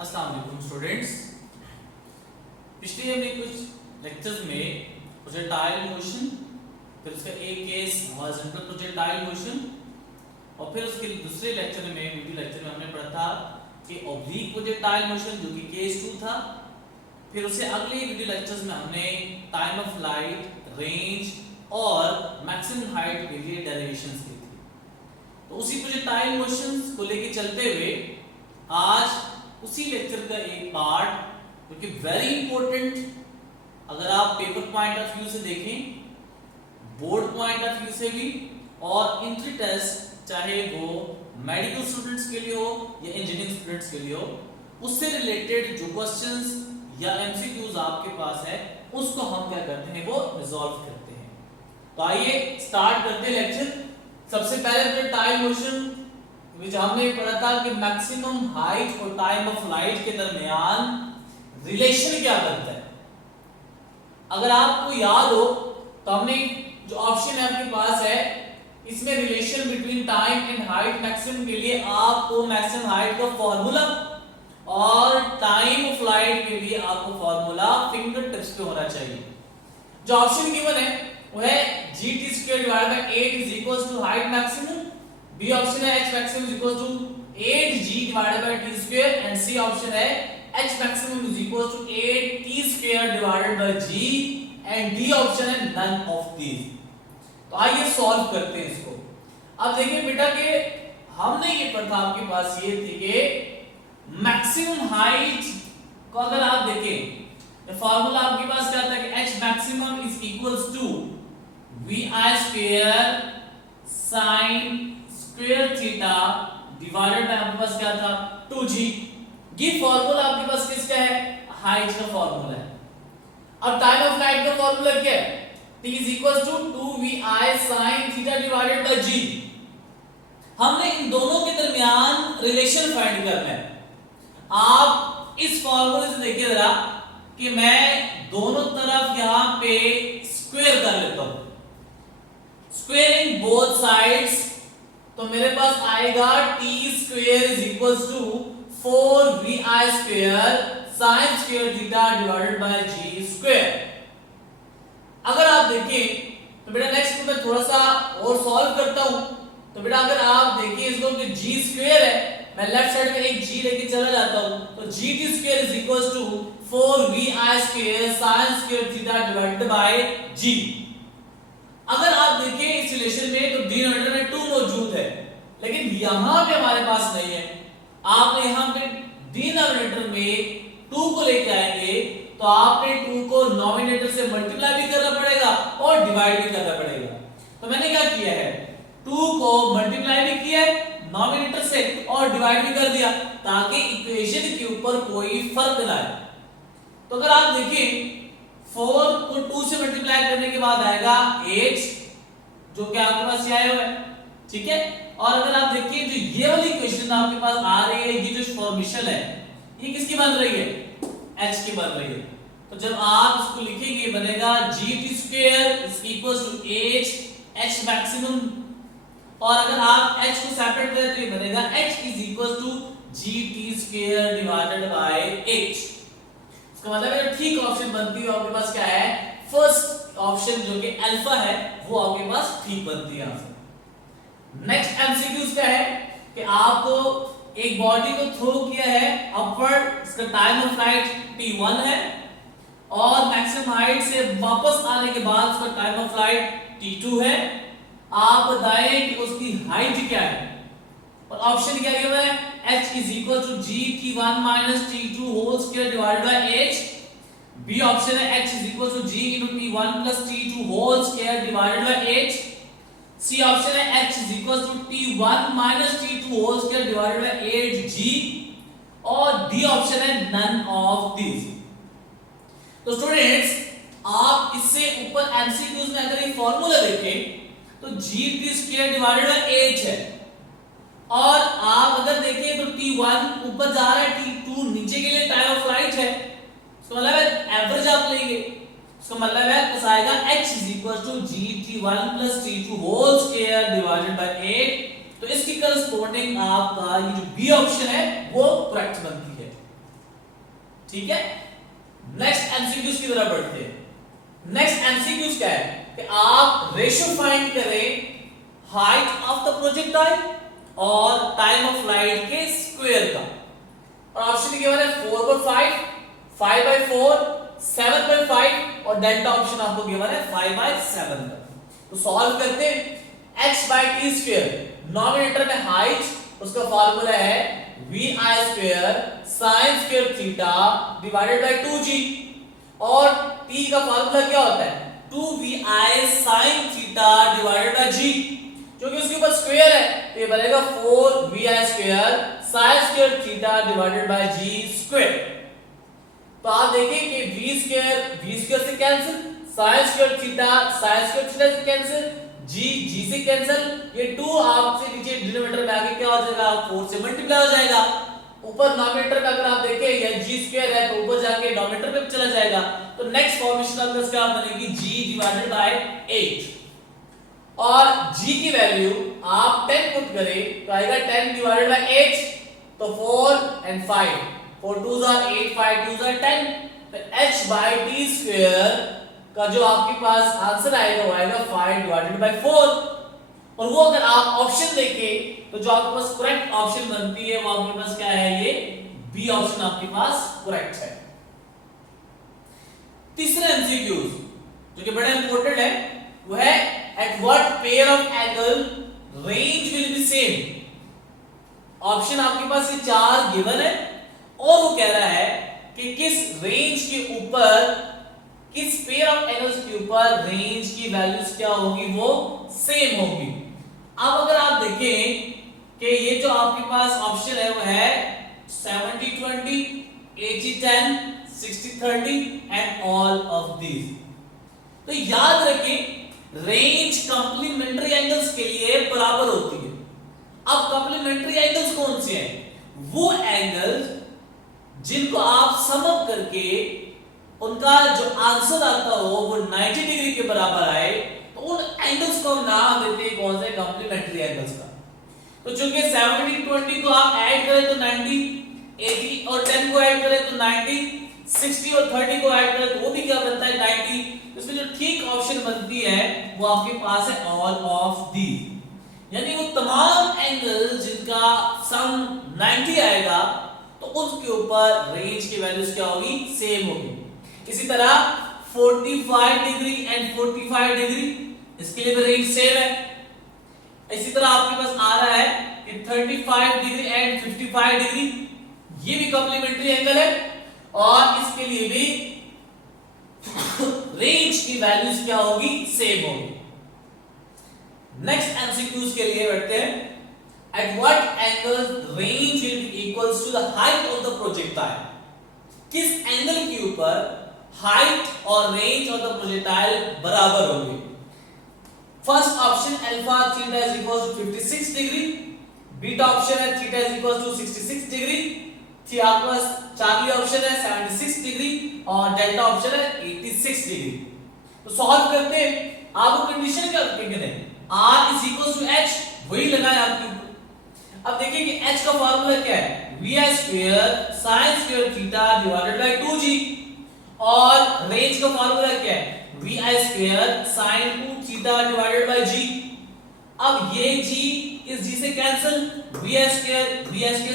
अस्सलाम वालेकुम स्टूडेंट्स। पिछले हमने कुछ लेक्चर्स में प्रोजेक्टाइल मोशन, फिर उसका एक केस हॉरिजॉन्टल प्रोजेक्टाइल मोशन और फिर उसके दूसरे लेक्चर में वीडियो लेक्चर में हमने पढ़ा था कि ऑब्लिक प्रोजेक्टाइल मोशन जो कि केस 2 था। फिर उससे अगले वीडियो लेक्चर्स में हमने टाइम ऑफ फ्लाइट, रेंज और मैक्सिमम हाइट के लिए डेरिवेशंस की थी। तो उसी प्रोजेक्टाइल मोशंस को लेके चलते हुए आज उसी लेक्चर का एक पार्ट जो कि वेरी इंपॉर्टेंट, अगर आप पेपर पॉइंट ऑफ व्यू से देखें, बोर्ड पॉइंट ऑफ व्यू से भी और एंट्री टेस्ट चाहे वो मेडिकल स्टूडेंट्स के लिए हो या इंजीनियरिंग स्टूडेंट्स के लिए हो, उससे रिलेटेड जो क्वेश्चंस या एमसीक्यूज आपके पास है उसको हम क्या करते हैं, वो रिजॉल्व करते हैं। तो आइए स्टार्ट करते हैं लेक्चर। सबसे पहले प्रोजेक्टाइल मोशन विच हमने पढ़ा था कि मैक्सिमम हाइट और टाइम ऑफ फ्लाइट के दरमियान रिलेशन क्या करता है। अगर आपको याद हो तो हमने जो ऑप्शन है आपके पास है, इसमें relation between time and height maximum के लिए आपको मैक्सिमम हाइट का फॉर्मूला और टाइम ऑफ फ्लाइट के लिए आपको फॉर्मूला फिंगर टिप्स पे होना चाहिए। जो ऑप्शन गिवन है वो है gt² divided by 8 is equals to height maximum, B option है h maximum is equals to 8g divided by t² and C option है h maximum is equals to 8t² divided by g and D option है none of these. तो आइए solve करते हैं इसको। अब देखिए बेटा कि हमने ये पढ़ा आपके पास ये थी कि मैक्सिमम हाइट को अगर आप देखें, फार्मूला आपके पास क्या था कि h maximum is equals to vi² sin square theta divided by आपके पास क्या था 2g। ये फार्मूला आपके पास किसका है, हाइट का फार्मूला है। अब टाइम ऑफ फ्लाइट का फार्मूला क्या है, t is equals to 2vi sin theta divided by g। हमने इन दोनों के दरमियान रिलेशन फाइंड करना है। आप इस फार्मूले से देखिए जरा कि मैं दोनों तरफ यहां पे स्क्वायर कर लेता हूं, स्क्वायरिंग बोथ साइड्स, तो मेरे पास आएगा t² is equals to 4vi² sin square theta divided by g²। अगर आप देखें तो बेटा नेक्स्ट मैं थोड़ा सा और सॉल्व करता हूं। तो बेटा अगर आप देखिए इसको कि g² है, मैं लेफ्ट साइड में एक g लेके चला जाता हूं, तो gt² is equals to 4vi² sin square theta divided by g। अगर आप देखें इस रिलेशन में तो डिनोमिनेटर में 2 मौजूद है, लेकिन यहां पे हमारे पास नहीं है। आपने यहां पे डिनोमिनेटर में 2 को लेके आएंगे तो आपने 2 को नॉमिनेटर से मल्टीप्लाई भी करना पड़ेगा और डिवाइड भी करना पड़ेगा। तो मैंने क्या किया है, 2 को मल्टीप्लाई भी किया है नॉमिनेटर से और डिवाइड भी कर दिया ताकि इक्वेशन के ऊपर कोई फर्क ना आए। तो अगर आप देखें 4 को 2 से मल्टीप्लाई करने के बाद आएगा 8, जो कि आपके पास ये आया हुआ है, ठीक है। और अगर आप देखिए जो ये वाली इक्वेशन आपके पास आ रही है, ये जो फॉर्मेशन है ये किसकी बन रही है, h की बन रही है। तो जब आप इसको लिखेंगे बनेगा gt² is equals to 8h maximum, और अगर आप h को सेपरेट करें तो ये बनेगा h is equals to gt² divided by 8। इसका मतलब है ठीक ऑप्शन बनती है आपके पास क्या है, फर्स्ट ऑप्शन जो कि अल्फा है वो आपके पास ठीक बनती है आंसर। नेक्स्ट एमसीक्यूज क्या है कि आपको एक बॉडी को थ्रो किया है अपवर्ड, इसका टाइम ऑफ फ्लाइट t1 है और मैक्सिमम हाइट से वापस आने के बाद उसका टाइम ऑफ फ्लाइट t2 है। आप बताएं कि उसकी हाइट क्या है, और ऑप्शन क्या दिया हुआ है, h is equal to gt1 minus t2 whole square divided by h। B option है h is equal to g into t1 plus t2 whole square divided by h। C option है h is equal to t1 minus t2 whole square divided by 8g, और D option है none of these। तो students आप इससे ऊपर MCQs में अगर ये फार्मूला देखें तो gt² डिवाइडेड बाय 8 है, और आप अगर देखें तो t1 ऊपर जा रहा है, t2 नीचे के लिए टाइम ऑफ फ्लाइट है, इसका मतलब है एवरेज आप लेंगे, इसका मतलब है कुछ आएगा h is equal to gt1 plus t2 whole square divided by 8। तो इसकी करस्पॉन्डिंग आपका ये जो बी ऑप्शन है वो करेक्ट बनती है। ठीक है, नेक्स्ट एमसीक्यूज की तरफ बढ़ते हैं। नेक्स्ट एमसीक्यूज क्या है कि आप रेशियो फाइंड करें हाइट ऑफ द प्रोजेक्टाइल और टाइम ऑफ फ्लाइट के स्क्वायर का। और ऑप्शन गिवन है 4/5, 5/4, 7/5 और डेल्टा ऑप्शन आपको गिवन है 5/7 का। तो सॉल्व करते हैं। h/t², नॉमिनेटर में हाइट, उसका फार्मूला है vi² sin² theta divided by 2g, और t का फार्मूला क्या होता है 2vi sin theta divided by g, क्योंकि उसके ऊपर स्क्वायर है तो ये बनेगा 4vi² sin² theta divided by g²। तो आप देखिए कि v² से कैंसिल, sin² थीटा से कैंसिल, g से कैंसिल, ये 2 आपसे नीचे डिनोमिनेटर में आके क्या हो जाएगा 4 से मल्टीप्लाई हो जाएगा। ऊपर नॉमिनेटर में अगर आप देखें ये g² है तो ऊपर जाके डिनोमिनेटर में चला जाएगा। तो नेक्स्ट फॉर्मेशन ऑफ दिस क्या बनेगी g डिवाइडेड बाय 8, और g की वैल्यू आप 10 पुट करें तो आएगा 10 डिवाइडेड बाय 8, तो 4 and 5, 4 2s are 8, 5 2s are 10, तो h/t² का जो आपके पास आंसर आएगा वो आएगा 5 डिवाइडेड बाय 4। और वो अगर आप ऑप्शन देखें तो जो आपके पास करेक्ट ऑप्शन बनती है वो आपके पास क्या है, ये बी ऑप्शन आपके पास करेक्ट है। तीसरा एमसीक्यूज जो कि बड़ा इंपॉर्टेंट है वो है at what pair of angle range will B same. Option आपके पास ये 4 गिवन है और वो कह रहा है कि किस रेंज के ऊपर, किस पेयर ऑफ एंगल्स के ऊपर रेंज की वैल्यूज क्या होगी, वो सेम होगी। अब अगर आप देखें कि ये जो आपके पास ऑप्शन है वो है 70/20, 80/10, 60/30 एंड ऑल ऑफ दीज। तो याद रखें रेंज कंप्लीमेंट्री एंगल्स के लिए बराबर होती है। अब कंप्लीमेंट्री एंगल्स कौन से हैं, वो एंगल्स जिनको आप सम अप करके उनका जो आंसर आता हो वो 90 डिग्री के बराबर आए, तो उन एंगल्स को हम नाम देते हैं कौन से, कंप्लीमेंट्री एंगल्स का। तो चूंकि 70/20 को आप ऐड करें तो 90, 80 और 10 को ऐड करें तो 90, 60 और 30 को ऐड करें तो वो भी क्या बनता है 90। इसमें जो ठीक ऑप्शन बनती है वो आपके पास है ऑल ऑफ दी, यानी वो तमाम एंगल जिनका सम 90 आएगा तो उसके ऊपर रेंज की वैल्यूज क्या होगी, सेम होगी। इसी तरह 45 डिग्री एंड 45 डिग्री, इसके लिए भी रेंज सेम है। इसी तरह आपके पास आ रहा है कि 35 डिग्री एंड 55 डिग्री, ये भी कॉम्प्लीमेंट्री एंगल है और इसके लिए भी रेंज की वैल्यूज क्या होगी, सेम होगी। नेक्स्ट एमसीक्यूज के लिए बढ़ते हैं। At what angle range will be equals to the height of the projectile, किस एंगल के ऊपर हाइट और रेंज ऑफ द प्रोजेक्टाइल बराबर होंगे। First option alpha theta is equal to 56 degree, beta option है theta is equal to 66 degree, थी आपके पास चार्ली ऑप्शन है 76 डिग्री और डेल्टा ऑप्शन है 86 डिग्री। तो सॉल्व करते हैं। आपको कंडीशन क्या रखेंगे, r is equal to h, वही लगाए आपके ऊपर। अब देखिए कि h का फार्मूला क्या है, vi² sin² theta divided by 2g, और रेंज का फार्मूला क्या है vi² sin 2 theta divided by g। अब ये g इस g से कैंसिल, vi²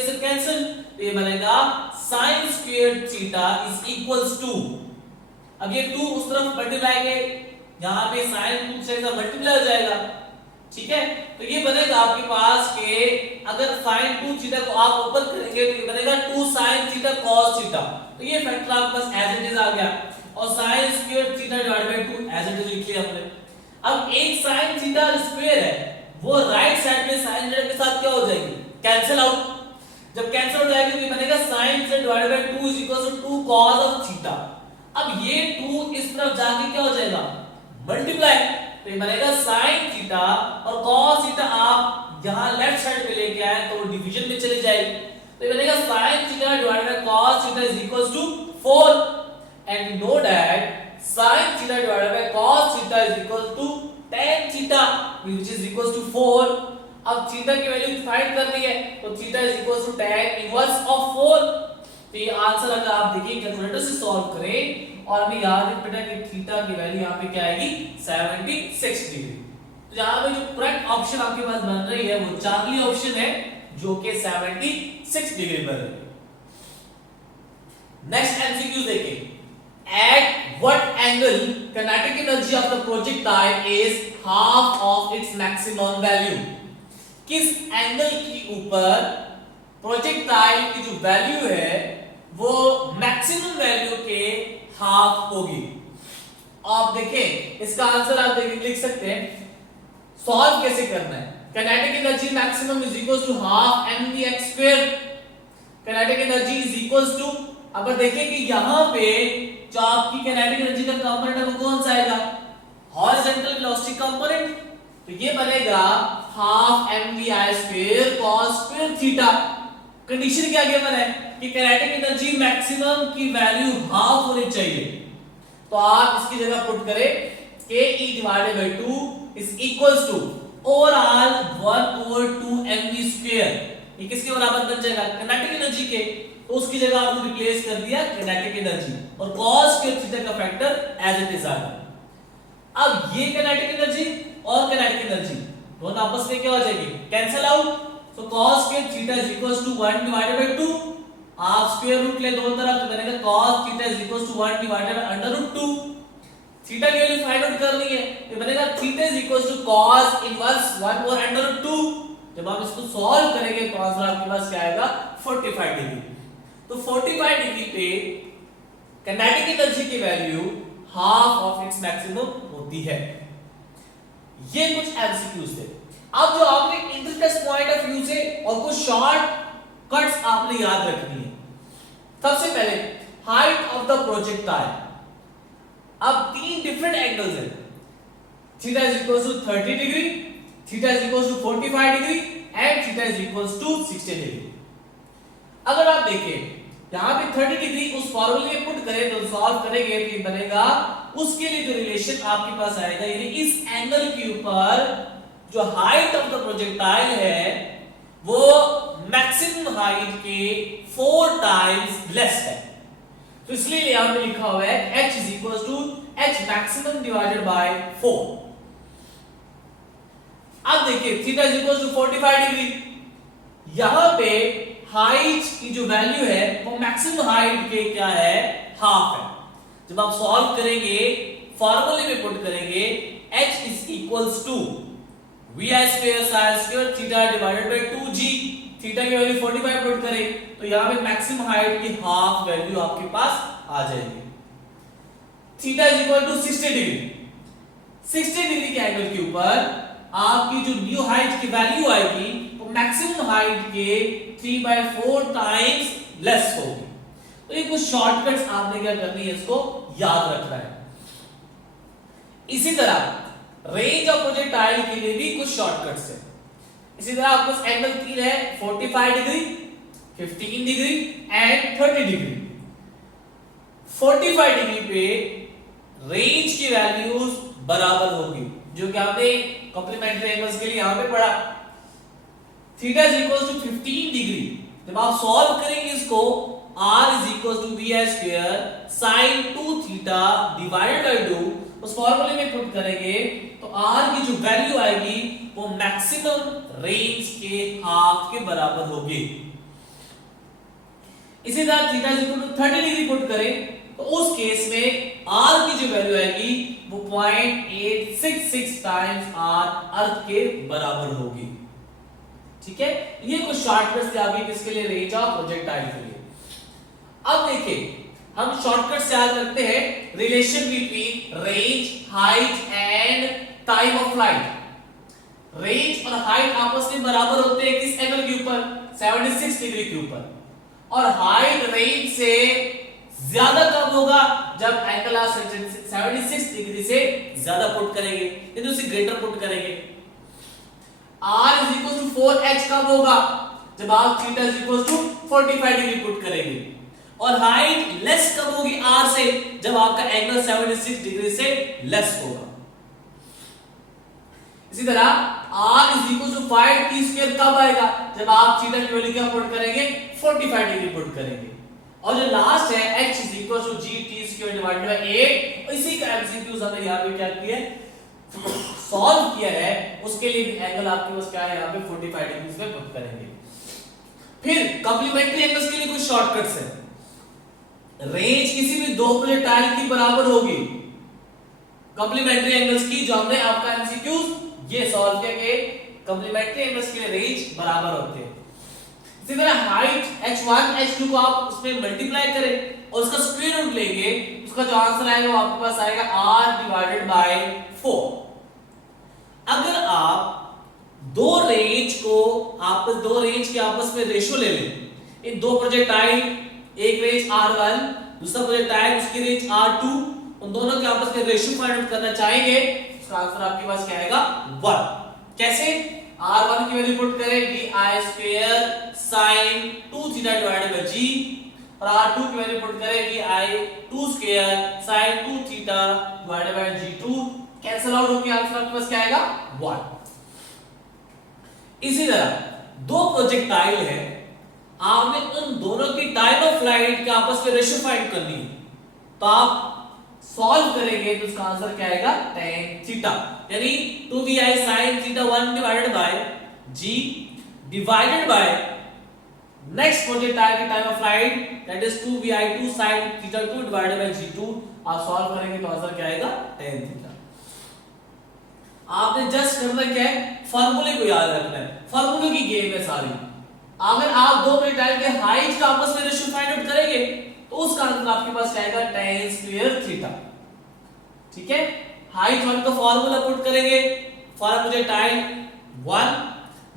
से कैंसिल, तो ये बनेगा sin² theta is equals to, अब ये 2 उस तरफ मल्टीप्लाई के यहां पे sin 2 से मल्टीप्लाई हो जाएगा, ठीक है। तो ये बनेगा आपके पास के अगर sin 2 थीटा को आप ऊपर करेंगे तो ये बनेगा 2 sin थीटा cos थीटा, तो ये फैक्टर आपके पास एज इट इज आ गया और sin² theta divided by 2 as it is लिख लिया हमने। अब एक sin थीटा स्क्वायर है वो राइट साइड में sin थीटा के साथ क्या हो जाएगी, कैंसिल आउट। जब कैंसिल हो जाएगी तो ये बनेगा sin से divided by 2 is equal to 2 cos of theta. अब ये 2 इस तरफ जाके क्या हो जाएगा, मल्टीप्लाई, तो ये बनेगा sin थीटा और cos थीटा आप यहां लेफ्ट साइड पे लेके आए तो डिवीजन में चली जाएगी, तो ये बनेगा sin theta divided by cos theta is equals to 4 and we know that sin theta divided by cos theta is equal to tan theta which is equals to 4। अब थीटा की वैल्यू फाइंड करनी है तो theta is equals to tan inverse of 4, तो ये answer अगर आप देखिए कैलकुलेटर से सॉल्व करें और हमें याद है बेटा कि थीटा की वैल्यू यहाँ पे क्या आएगी 76 डिग्री। तो यहाँ पे जो करेक्ट ऑप्शन आपके पास बन रही है वो चार्ली ऑप्शन है जो कि 76 डिग्री पर है। नेक्स्ट एमसीक्यू देखिए, at what angle kinetic energy of the projectile is half of its maximum value। किस एंगल के ऊपर प्रोजेक्टाइल की जो वैल्यू है वो मैक्सिमम वैल्यू के हाफ होगी। आप देखें इसका आंसर आप लिख सकते हैं, सॉल्व कैसे करना है। kinetic energy maximum is equals to half mvx square। kinetic energy is equals to, अगर देखें कि यहां पे जो आपकी kinetic एनर्जी का कंपोनेंट है वो कौन सा आएगा, हॉरिजॉन्टल वेलोसिटी कंपोनेंट, तो ये बनेगा half mvi square cos square theta. Condition क्या गिवन है कि kinetic एनर्जी मैक्सिमम की वैल्यू हाफ होनी चाहिए, तो आप इसकी जगह पुट करें ke divided by 2 is equals to overall 1/2 mv square. ये किसके बराबर बन जाएगा, kinetic एनर्जी के, तो उसकी जगह आपने रिप्लेस कर दिया kinetic एनर्जी और cos स्क्वायर थीटा का फैक्टर एज इट इज आ गया। अब ये kinetic एनर्जी और kinetic एनर्जी दोनों आपस में क्या हो जाएगी, cancel out. So cos square theta is equals to 1 divided by 2, आप स्क्वायर रूट ले दोनों तरफ तो बनेगा cos theta is equals to 1 divided by under root 2। Theta की वैल्यू फाइंड आउट करनी है, ये बनेगा theta is equals to cos inverse 1 over under root 2। जब आप इसको सॉल्व करेंगे तो आंसर आपके पास क्या आएगा 45 डिग्री। तो 45 डिग्री पे kinetic एनर्जी की value half of its maximum होती है। ये कुछ एमसीक्यूज थे। अब जो आपने इंटरटेस्ट पॉइंट ऑफ व्यू से और कुछ शॉर्ट कट्स आपने याद रखनी है। सबसे पहले हाइट ऑफ द प्रोजेक्टाइल। अब तीन डिफरेंट एंगल्स हैं, theta is equals to 30 degree, theta is equals to 45 degree and theta is equals to 60 degree. अगर आप देखें यहां पे 30 डिग्री उस फॉर्मूले में पुट करें तो सॉल्व करेंगे तो ये बनेगा, उसके लिए जो रिलेशन आपके पास आएगा यानी इस एंगल के ऊपर जो हाइट ऑफ द प्रोजेक्टाइल है वो मैक्सिमम हाइट के 4 टाइम्स लेस है। तो इसलिए यहां पे लिखा हुआ है h is equals to h maximum divided by 4। अब देखिए theta is equals to 45 degree, यहां पे हाइट की जो वैल्यू है वो मैक्सिमम हाइट के क्या है, हाफ है। जब आप सॉल्व करेंगे फॉर्मूले में पुट करेंगे h is equals to vi square sin square theta divided by 2g, theta की वैल्यू 45 पुट करें तो यहां पे मैक्सिमम हाइट की हाफ वैल्यू आपके पास आ जाएगी। Theta is equal to 60 degree, 60 degree के एंगल के ऊपर आपकी जो न्यू हाइट की वैल्यू आएगी वो मैक्सिमम हाइट के 3/4 टाइम्स लेस होगी। तो ये कुछ शॉर्टकट्स आपने क्या करनी है, इसको याद रखना है। इसी तरह रेंज ऑफ प्रोजेक्टाइल के लिए भी कुछ शॉर्टकट्स हैं। इसी तरह आपके पास एंगल 3 है 45 degree, 15 degree and 30 degree. 45 degree पे रेंज की वैल्यूज बराबर होगी जो कि आपने कॉम्प्लीमेंट्री एंगल्स के लिए यहां पे पढ़ा। Theta is equals to 15 degree, जब आप सॉल्व करेंगे इसको r is equals to vi square sin 2 theta divided by 2, उस फॉर्मूले में पुट करेंगे तो r की जो वैल्यू आएगी वो मैक्सिमम रेंज के हाफ के बराबर होगी। इसी तरह theta is equal to 30 degree put करें तो उस केस में r की जो वैल्यू आएगी वो 0.866 टाइम्स r अर्थ के बराबर होगी। ठीक है, ये कुछ शॉर्टकट्स थे आपके किसके लिए, रेंज ऑफ प्रोजेक्टाइल के लिए। अब देखिए हम शॉर्टकट याद रखते हैं relation between range, height and time of flight. Range और हाइट आपस में बराबर होते हैं किस एंगल के ऊपर, 76 डिग्री के ऊपर, और हाइट रेंज से ज्यादा कब होगा जब एंगल आप 76 डिग्री से ज्यादा पुट करेंगे, यानी उसे ग्रेटर पुट करेंगे। r is equal to 4h कब होगा, जब आप theta is equal to 45 degree put करेंगे, और हाइट लेस कब होगी r से, जब आपका एंगल 76 डिग्री से लेस होगा। इसी तरह r is equal to 5t square कब आएगा, जब आप थीटा की वैल्यू क्या पुट करेंगे, 45 डिग्री पुट करेंगे, और जो लास्ट है h is equal to g t square divided by 8, इसी का एमसीक्यूज हमने यहाँ पे क्या किया है, सॉल्व किया है। उसके लिए एंगल आपके पास क्या है यहाँ पे 45 डिग्री में पुट करेंगे। फिर कॉम्प्लीमेंट्री एंगल्स के लिए कुछ शॉर्टकट्स है। रेंज किसी भी दो प्रोजेक्टाइल की बराबर होगी कॉम्प्लीमेंट्री एंगल्स की, जो हमने आपका एमसीक्यूज ये सॉल्व किया कि कॉम्प्लीमेंट्री एंगल्स के लिए रेंज बराबर होते हैं। इसी तरह हाइट h1 h2 को आप उसमें मल्टीप्लाई करें और उसका स्क्वायर रूट लेंगे, उसका जो आंसर आएगा वो आपके पास आएगा r डिवाइडेड बाय 4। अगर आप दो रेंज के आपस में रेशियो ले लें, इन दो प्रोजेक्टाइल, एक रेंज r1 दूसरा प्रोजेक्टाइल उसकी रेंज r2, उन दोनों के आपस में रेशियो फाइंड आउट करना चाहेंगे, उसका आंसर आपके पास क्या आएगा 1। कैसे? r1 की वैल्यू पुट करें vi square sin 2 theta divided by g, और r2 की वैल्यू पुट करें vi2 square sin 2 theta divided by g2। Cancel out होकर आंसर आपके पास क्या आएगा 1। इसी तरह दो प्रोजेक्टाइल है, आपने उन दोनों की टाइम ऑफ फ्लाइट के आपस में रेशियो फाइंड करनी है, तो आप सॉल्व करेंगे तो उसका आंसर क्या आएगा tan थीटा, यानी 2vi sin theta 1 divided by g divided by next projectile की time of flight, that is 2vi2 sin theta 2 divided by g2। आप सॉल्व करेंगे तो आंसर क्या आएगा tan थीटा। आपने जस्ट करना क्या है, फार्मूले को याद रखना है, फार्मूले की गेम है सारी। अगर आप दो प्रोजेक्टाइल के हाइट का आपस में रेशियो फाइंड आउट करेंगे तो उसका आंसर आपके पास क्या आएगा tan स्क्वायर थीटा। ठीक है, हाइट 1 का फार्मूला पुट करेंगे for projectile 1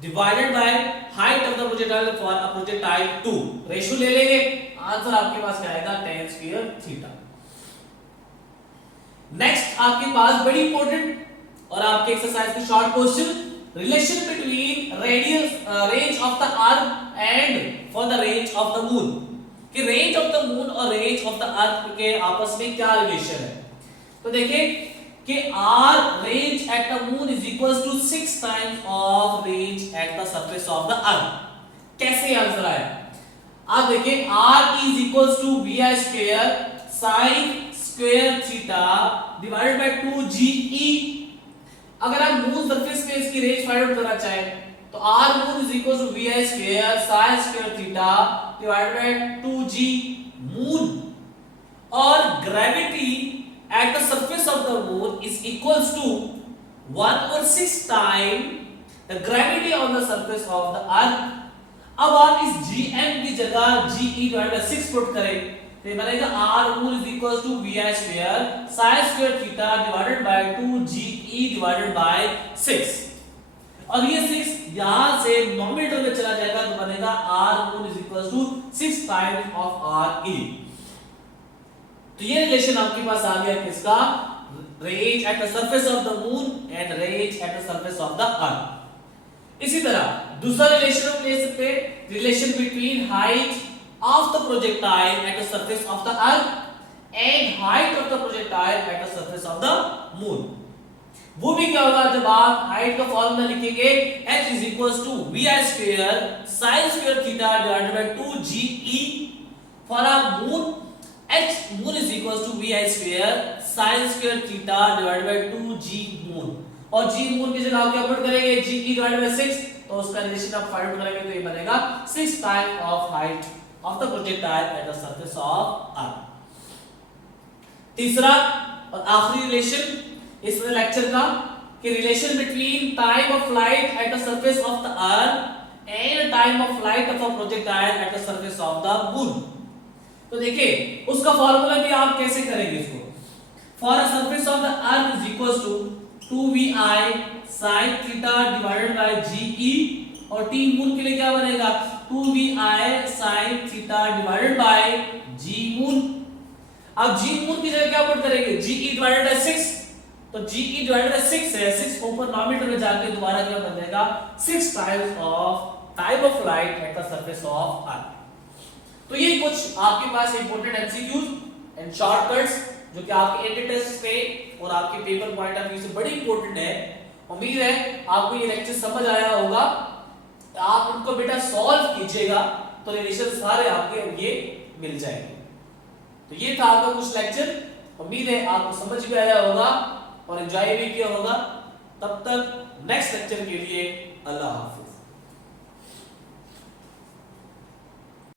divided by height of the projectile for a projectile 2, ratio ले लेंगे, आंसर आपके पास क्या आएगा tan स्क्वायर थीटा। नेक्स्ट आपके पास बड़ी इंपॉर्टेंट और आपके एक्सरसाइज के short question, relation between range of the earth and for the range of the moon, कि रेंज ऑफ द मून और रेंज ऑफ द अर्थ के आपस में क्या रिलेशन है। तो देखिए कि r range at the moon is equals to 6 times of range at the surface of the earth। कैसे आंसर आया, आप देखिए r is equals to vi square sin square theta divided by 2ge। अगर आप मून सरफेस पे इसकी range find out करना चाहें तो r moon is equals to vi square sin square theta divided by 2g moon, और gravity at the surface of the moon is equals to 1/6 time the gravity on the surface of the earth। अब आप इस gm की जगह ge divided by 6 put करें तो ये बनेगा r moon is equals to vi square sin square theta divided by 2ge divided by 6, और ये 6 यहां से नोमीटर में चला जाएगा तो बनेगा r moon is equals to 6 times of re। तो ये रिलेशन आपके पास आ गया किसका, range at the surface of the moon and range at the surface of the अर्थ। इसी तरह दूसरा रिलेशन हम ले सकते हैं, relation between height of the projectile at the surface of the earth and height of the projectile at the surface of the moon. वो भी क्या होगा, जब आप हाइट का फॉर्मूला लिखेंगे h is equals to vi square sin square theta divided by 2ge for a moon, h moon is equals to vi square sin square theta divided by 2g moon, और g moon की जगह आप क्या put करेंगे ge divided by 6, तो उसका relation आप find out करेंगे तो ये बनेगा 6 time of height of the projectile at the surface of earth. तीसरा और आखिरी रिलेशन इस लेक्चर का, कि relation between time of flight at the surface of the earth and time of flight of a projectile at the surface of the moon. तो देखिए उसका formula भी आप कैसे करेंगे इसको, for a surface of the earth is equals to 2vi sin theta divided bye ge, और T moon के लिए क्या बनेगा 2vi sin theta divided by g moon. अब g मून की जगह क्या पुट करेंगे ge डिवाइडेड बाय 6, तो ge डिवाइडेड बाय 6 है, 6 ऊपर नोमीटर में जाके दोबारा क्या बन जाएगा 6 times of time of flight at the surface of अर्थ। तो ये कुछ आपके पास इंपॉर्टेंट एमसीक्यूज एंड शॉर्टकट्स जो कि आपके एंट्री टेस्ट पे और आपके पेपर पॉइंट ऑफ व्यू से बड़ी इंपॉर्टेंट है। उम्मीद है आपको ये लेक्चर समझ आया होगा, आप उनको बेटा सॉल्व कीजिएगा तो रिलेशन सारे आपके ये मिल जाएगी। तो ये था आपका कुछ लेक्चर, उम्मीद है आपको समझ भी आया होगा और एंजॉय भी किया होगा। तब तक नेक्स्ट लेक्चर के लिए अल्लाह हाफिज।